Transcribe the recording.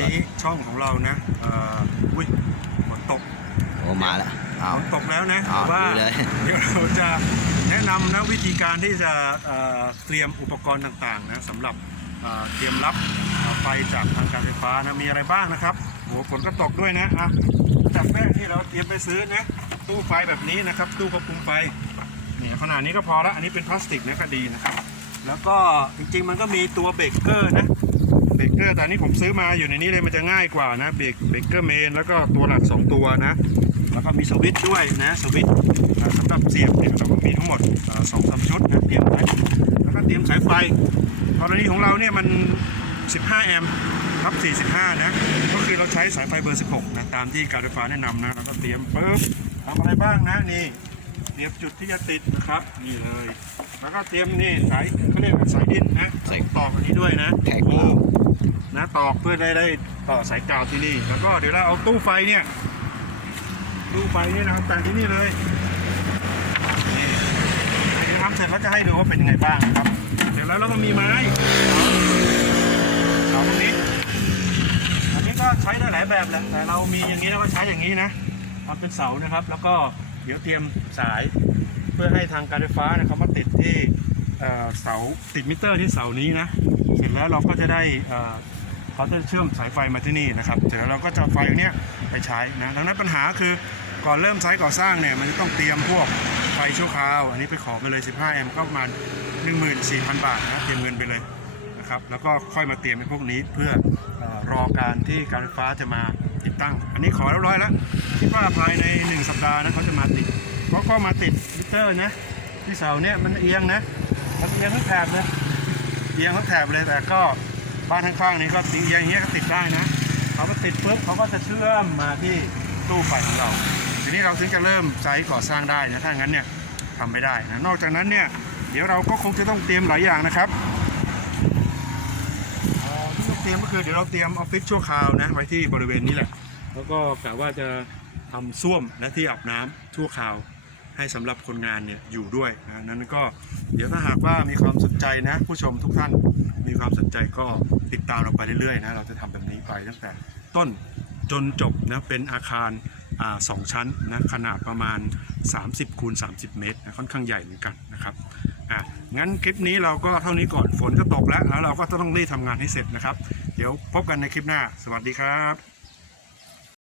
นี้ช่องของเรานะเอ่ออุ้ยฝนตกโอ้มาแล้วเอาฝนตกแล้วนะอ้าวแต่ว่าดีเลย เดี๋ยวเราจะแนะนำนะวิธีการที่จะเอ่อเตรียมอุปกรณ์ต่างๆนะสำหรับเอ่อเตรียมรับเอ่อไฟจากทางการไฟฟ้านะมีอะไรบ้างนะครับโอ้โหฝนก็ตกด้วยนะอะจากแรกที่เราเตรียมไปซื้อนะตู้ไฟแบบนี้นะครับ ตู้ควบคุมไฟเนี่ยขนาดนี้ก็พอละอันนี้เป็นพลาสติกนะก็ดีนะครับ แล้วก็จริงๆมันก็มีตัวเบรกเกอร์นะ เบรกเกอร์แต่อันนี้ผมซื้อมาอยู่ในนี้เลยมันจะง่ายกว่านะเบรกเบรกเกอร์เมนแล้วก็ตัวหลัก 2 ตัวนะ แล้วก็มีสวิตช์ด้วยนะสวิตช์สำหรับเสียบเนี่ยเราก็มีทั้งหมดสองสามชุดนะเตรียมไว้แล้วก็เตรียมสายไฟกรณีของเราเนี่ยมัน 15 แอมป์ครับ 45 นะ ก็คือเราใช้สายไฟเบอร์ 16 นะ ตามที่การไฟฟ้าแนะนำนะแล้วก็เตรียมปุ๊บทำอะไรบ้างนะ นี่ เตรียมจุดที่จะติดนะครับ นี่เลย แล้วก็เตรียมนี่สายเขาเรียกว่าสายดินนะใส่ตอกอันนี้ด้วยนะแท็กโอ้นะตอกเพื่อได้ได้ต่อสายกาวที่นี่ แล้วก็เดี๋ยวเราเอาตู้ไฟเนี่ยตู้ไฟเนี่ยนะครับแต่งที่นี่เลยนี่เดี๋ยวทำเสร็จแล้วจะให้ดูว่าเป็นยังไงบ้างนะครับ เสร็จแล้วเราก็มีไม้เสาตรงนี้อันนี้ก็ใช้ได้หลายแบบแหละแต่เรามีอย่างนี้แล้วก็ใช้อย่างนี้นะทำเป็นเสานะครับ แล้วก็ เดี๋ยวเตรียมสายเพื่อให้ทางการไฟฟ้านี่ยเขามาติดที่เสาติดมิเตอร์ที่เสานี้นะ เสร็จแล้วเราก็จะได้เขาจะเชื่อมสายไฟมาที่นี่นะครับ เสร็จแล้วเราก็จะเอาไฟเนี้ยไปใช้นะ ดังนั้นปัญหาคือก่อนเริ่มไซต์ก่อสร้างเนี่ยมันจะต้องเตรียมพวกไฟชั่วคราว อันนี้ไปขอมาเลย 15 แอมป์ก็ประมาณ 14,000 บาทนะ เตรียมเงินไปเลยนะครับ แล้วก็ค่อยมาเตรียมในพวกนี้เพื่ออรอการที่การไฟฟ้าจะมา ติดตั้ง อันนี้ขอเรียบร้อยแล้วคิดว่าภายใน 1 สัปดาห์นะเขาจะมาติดเขาก็มาติดมิเตอร์นะที่เสาเนี่ยมันเอียงนะมันเอียงทั้งแถบเลยเอียงทั้งแถบเลยแต่ก็บ้านข้างๆนี้ก็ตีเอียงอย่างเงี้ยก็ติดได้นะเขาก็ติดปุ๊บเขาก็จะเชื่อมมาที่ตู้ไฟของเรา ทีนี้เราถึงจะเริ่มไซต์ก่อสร้างได้นะถ้างั้นเนี่ยทำไม่ได้นะนอกจากนั้นเนี่ยเดี๋ยวเราก็คงจะต้องเตรียมหลายอย่างนะครับ เตรียมก็คือเดี๋ยวเราเตรียมออฟฟิศชั่วคราวนะไว้ที่บริเวณนี้แหละ แล้วก็กะว่าจะทำส้วมและที่อาบน้ำชั่วคราว ให้สำหรับคนงานเนี่ยอยู่ด้วยนะนั้นก็เดี๋ยวถ้าหากว่ามีความสนใจนะ ผู้ชมทุกท่านมีความสนใจก็ติดตามเราไปเรื่อยๆนะเราจะทำแบบนี้ไปตั้งแต่ต้นจนจบนะเป็นอาคารสองชั้นนะขนาดประมาณ 30คูณ30 เมตรนะค่อนข้างใหญ่เหมือนกันนะครับ อะงั้นคลิปนี้เราก็เท่านี้ก่อนฝนก็ตกแล้วแล้วเราก็ต้องรีบทำงานให้เสร็จนะครับ เดี๋ยวพบกันในคลิปหน้า สวัสดีครับ